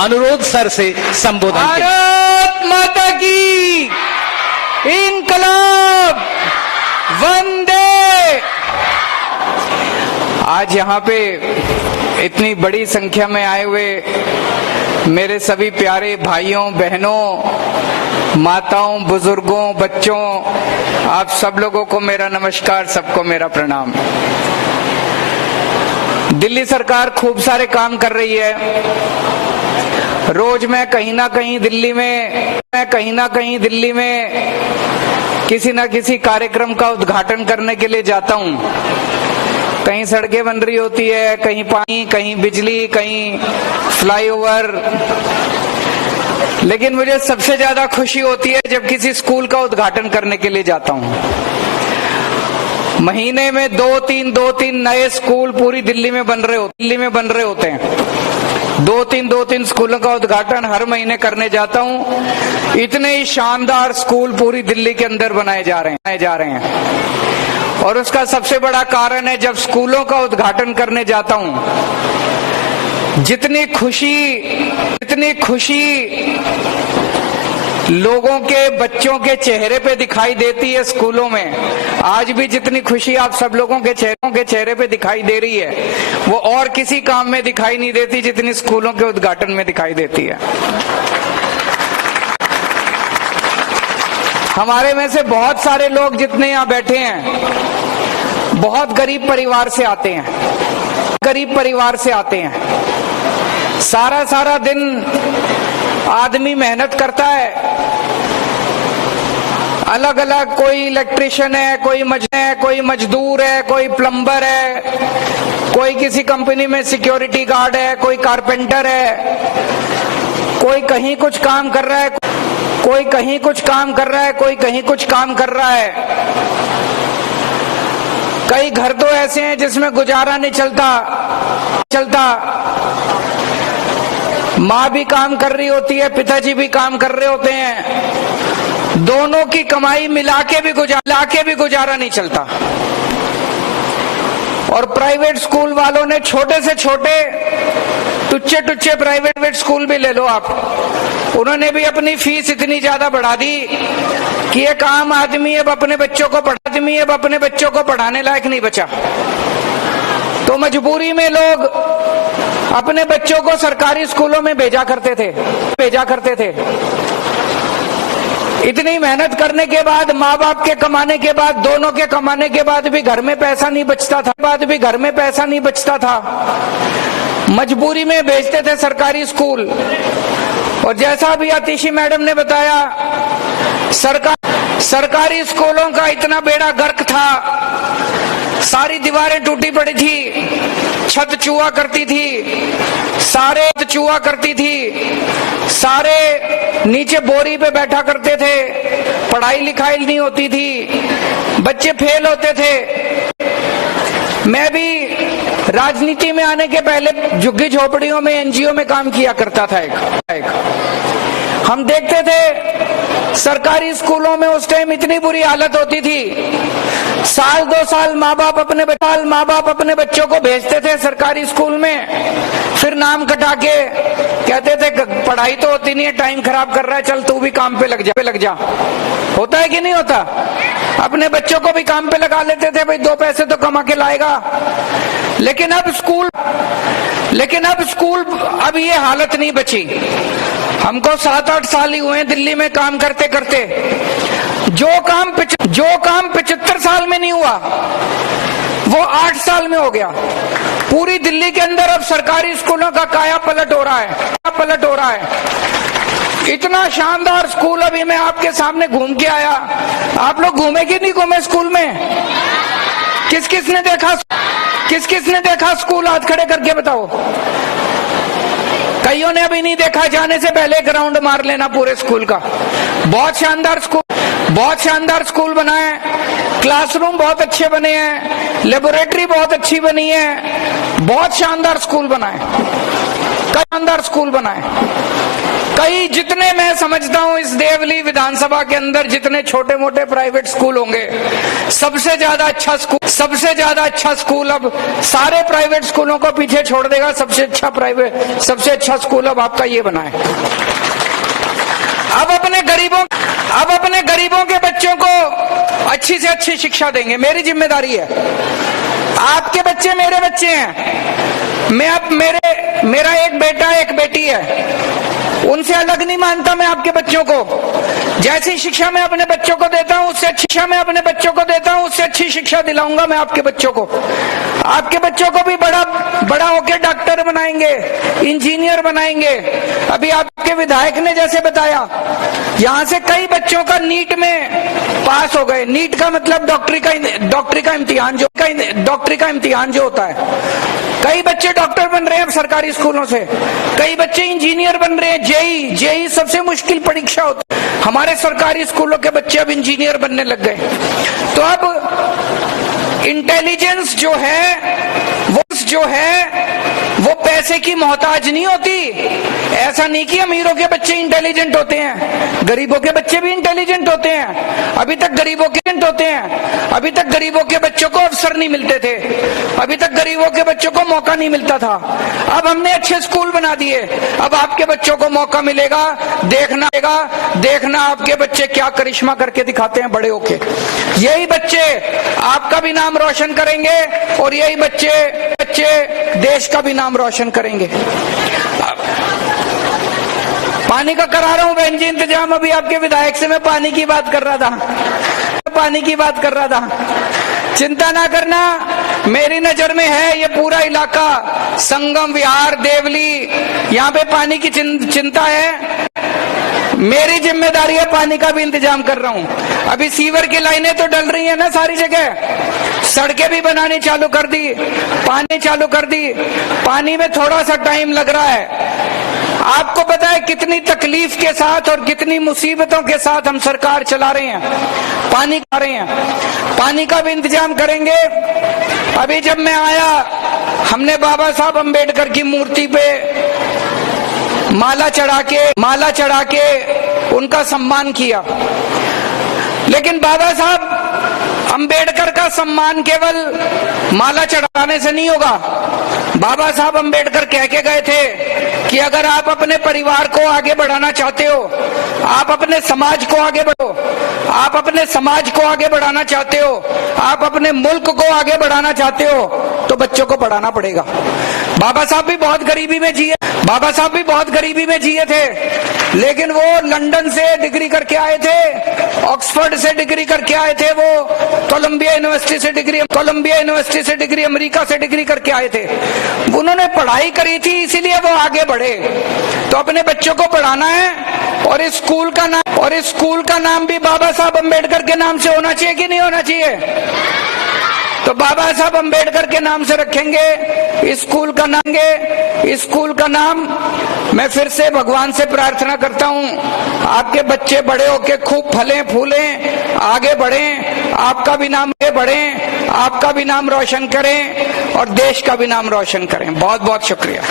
अनुरोध सर से संबोधन। भारत माता की, इनकलाब, वंदे। आज यहाँ पे इतनी बड़ी संख्या में आए हुए मेरे सभी प्यारे भाइयों बहनों, माताओं, बुजुर्गों, बच्चों, आप सब लोगों को मेरा नमस्कार, सबको मेरा प्रणाम। दिल्ली सरकार खूब सारे काम कर रही है। रोज मैं कहीं ना कहीं दिल्ली में किसी ना किसी कार्यक्रम का उद्घाटन करने के लिए जाता हूँ। कहीं सड़कें बन रही होती है, कहीं पानी, कहीं बिजली, कहीं फ्लाईओवर। लेकिन मुझे सबसे ज्यादा खुशी होती है जब किसी स्कूल का उद्घाटन करने के लिए जाता हूँ। महीने में दो तीन नए स्कूल पूरी दिल्ली में बन रहे होते हैं। दो तीन स्कूलों का उद्घाटन हर महीने करने जाता हूँ। इतने ही शानदार स्कूल पूरी दिल्ली के अंदर बनाए जा रहे हैं। और उसका सबसे बड़ा कारण है, जब स्कूलों का उद्घाटन करने जाता हूँ, जितनी खुशी लोगों के, बच्चों के चेहरे पे दिखाई देती है स्कूलों में, आज भी जितनी खुशी आप सब लोगों के चेहरे पे दिखाई दे रही है, वो और किसी काम में दिखाई नहीं देती जितनी स्कूलों के उद्घाटन में दिखाई देती है। हमारे में से बहुत सारे लोग जितने यहाँ बैठे हैं, बहुत गरीब परिवार से आते हैं। सारा दिन आदमी मेहनत करता है, अलग अलग, कोई इलेक्ट्रिशियन है, कोई मजदूर है, कोई प्लम्बर है, कोई किसी कंपनी में सिक्योरिटी गार्ड है, कोई कारपेंटर है, कोई कहीं कुछ काम कर रहा है, कोई कहीं कुछ काम कर रहा है। कई घर तो ऐसे हैं जिसमें गुजारा नहीं चलता। माँ भी काम कर रही होती है, पिताजी भी काम कर रहे होते हैं। दोनों की कमाई मिला के भी गुजारा नहीं चलता। और प्राइवेट स्कूल वालों ने छोटे से छोटे टुच्चे प्राइवेट स्कूल भी ले लो आप, उन्होंने भी अपनी फीस इतनी ज्यादा बढ़ा दी कि एक आम आदमी अब अपने बच्चों को पढ़ाने लायक नहीं बचा। तो मजबूरी में लोग अपने बच्चों को सरकारी स्कूलों में भेजा करते थे। इतनी मेहनत करने के बाद, माँ बाप के कमाने के बाद, दोनों के कमाने के बाद भी घर में पैसा नहीं बचता था। मजबूरी में भेजते थे सरकारी स्कूल। और जैसा भी आतिशी मैडम ने बताया, सरकारी स्कूलों का इतना बेड़ा गर्क था, सारी दीवारें टूटी पड़ी थी, छत चूहा करती थी, सारे नीचे बोरी पे बैठा करते थे, पढ़ाई लिखाई नहीं होती थी, बच्चे फेल होते थे। मैं भी राजनीति में आने के पहले झुग्गी झोपड़ियों में, एनजीओ में काम किया करता था। हम देखते थे सरकारी स्कूलों में उस टाइम इतनी बुरी हालत होती थी, साल 2 साल माँ बाप अपने बच्चों को भेजते थे सरकारी स्कूल में, फिर नाम कटा के कहते थे पढ़ाई तो होती नहीं है, टाइम खराब कर रहा है, चल तू भी काम पे लग जा। होता है कि नहीं होता? अपने बच्चों को भी काम पे लगा लेते थे, भाई 2 पैसे तो कमा के लाएगा। लेकिन अब स्कूल अब ये हालत नहीं बची। हमको 7-8 साल ही हुए दिल्ली में काम करते करते। जो काम 75 साल में नहीं हुआ, वो 8 साल में हो गया। पूरी दिल्ली के अंदर अब सरकारी स्कूलों का काया पलट हो रहा है। इतना शानदार स्कूल अभी मैं आपके सामने घूम के आया। आप लोग घूमे कि नहीं घूमे स्कूल में? किस किसने देखा स्कूल? हाथ खड़े करके बताओ। कईयों ने अभी नहीं देखा, जाने से पहले एक राउंड मार लेना पूरे स्कूल का। बहुत शानदार स्कूल बना है, क्लासरूम बहुत अच्छे बने हैं, लेबोरेटरी बहुत अच्छी बनी है, बहुत शानदार स्कूल बना है। कई जितने मैं समझता हूं इस देवली विधानसभा के अंदर जितने छोटे मोटे प्राइवेट स्कूल होंगे, सबसे ज्यादा अच्छा स्कूल अब सारे प्राइवेट स्कूलों को पीछे छोड़ देगा। सबसे अच्छा स्कूल अब आपका ये बना है। अब अपने गरीबों के बच्चों को अच्छी से अच्छी शिक्षा देंगे। मेरी जिम्मेदारी है। आपके बच्चे मेरे बच्चे हैं। मेरा एक बेटा एक बेटी है, उनसे अलग नहीं मानता मैं आपके बच्चों को। जैसी शिक्षा मैं अपने बच्चों को देता हूं उससे अच्छी शिक्षा दिलाऊंगा मैं आपके बच्चों को। आपके बच्चों को भी बड़ा होके डॉक्टर बनाएंगे, इंजीनियर बनाएंगे। अभी आपके विधायक ने जैसे बताया, यहां से कई बच्चों का नीट में पास हो गए। नीट का मतलब डॉक्टरी का इम्तिहान जो होता है। कई बच्चे डॉक्टर बन रहे हैं अब सरकारी स्कूलों से, कई बच्चे इंजीनियर बन रहे हैं। जेई सबसे मुश्किल परीक्षा होती है। हमारे सरकारी स्कूलों के बच्चे अब इंजीनियर बनने लग गए। तो अब इंटेलिजेंस जो है वो पैसे की मोहताज नहीं होती। ऐसा नहीं कि अमीरों के बच्चे इंटेलिजेंट होते हैं, गरीबों के बच्चे भी इंटेलिजेंट होते हैं। अभी तक गरीबों के बच्चों को अवसर नहीं मिलते थे, अभी तक गरीबों के बच्चों को मौका नहीं मिलता था। अब हमने अच्छे स्कूल बना दिए, अब आपके बच्चों को मौका मिलेगा। देखना आपके बच्चे क्या करिश्मा करके दिखाते हैं बड़े होके। यही बच्चे आपका भी नाम रोशन करेंगे और यही बच्चे देश का भी नाम रोशन करेंगे। पानी का करा रहा हूं बहन जी इंतजाम। अभी आपके विधायक से मैं पानी की बात कर रहा था। चिंता ना करना, मेरी नजर में है ये पूरा इलाका, संगम विहार देवली, यहाँ पे पानी की चिंता है। मेरी जिम्मेदारी है, पानी का भी इंतजाम कर रहा हूं। अभी सीवर की लाइनें तो डल रही है ना सारी जगह, सड़कें भी बनानी चालू कर दी, पानी में थोड़ा सा टाइम लग रहा है। आपको पता है कितनी तकलीफ के साथ और कितनी मुसीबतों के साथ हम सरकार चला रहे हैं, पानी का भी इंतजाम करेंगे। अभी जब मैं आया, हमने बाबा साहब अंबेडकर की मूर्ति पे माला चढ़ा के उनका सम्मान किया। लेकिन बाबा साहब अंबेडकर का सम्मान केवल माला चढ़ाने से नहीं होगा। बाबा साहब अंबेडकर कह के गए थे कि अगर आप अपने परिवार को आगे बढ़ाना चाहते हो, आप अपने समाज को आगे बढ़ाना चाहते हो, आप अपने मुल्क को आगे बढ़ाना चाहते हो, तो बच्चों को पढ़ाना पड़ेगा। बाबा साहब भी बहुत गरीबी में जिए थे, लेकिन वो लंदन से डिग्री करके आए थे, ऑक्सफोर्ड से डिग्री करके आए थे, वो कोलंबिया यूनिवर्सिटी से डिग्री, अमेरिका से डिग्री करके आए थे। उन्होंने पढ़ाई करी थी, इसीलिए वो आगे बढ़े। तो अपने बच्चों को पढ़ाना है, और इस स्कूल का नाम भी बाबा साहब अंबेडकर के नाम से होना चाहिए कि नहीं होना चाहिए? तो बाबा साहब अंबेडकर के नाम से रखेंगे इस स्कूल का नाम। मैं फिर से भगवान से प्रार्थना करता हूं, आपके बच्चे बड़े होके खूब फलें फूलें, आगे बढ़ें, आपका भी नाम बढ़े, आपका भी नाम रोशन करें और देश का भी नाम रोशन करें। बहुत बहुत शुक्रिया।